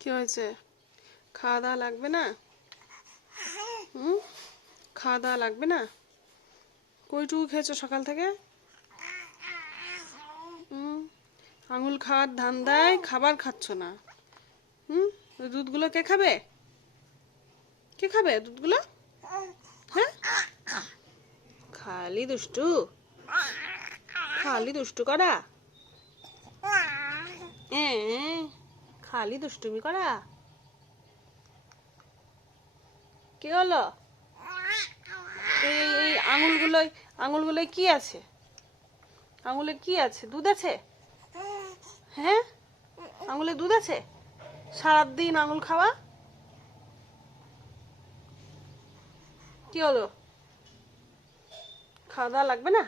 কি হয়েছে? খাওয়া দাওয়া লাগবে না? হুম, খাওয়া দাওয়া লাগবে না? কইটুকু খেয়েছো সকাল থেকে? হুম, আঙুল খাওয়ার ধান্দায় খাবার খাচ্ছ না। হুম, ওই দুধগুলো কে খাবে? কে খাবে দুধগুলো? হ্যাঁ, খালি দুষ্টু, খালি দুষ্টু করা। খালি দুষ্টুমি করা। কি হলো? এই আঙুলগুলোয় আঙুলগুলোয় কি আছে? আঙুলে কি আছে? দুধ আছে? হ্যাঁ, আঙুলে দুধ আছে? সারাদিন আঙুল খাওয়া। কি হলো? খাওয়া দাওয়া লাগবে না?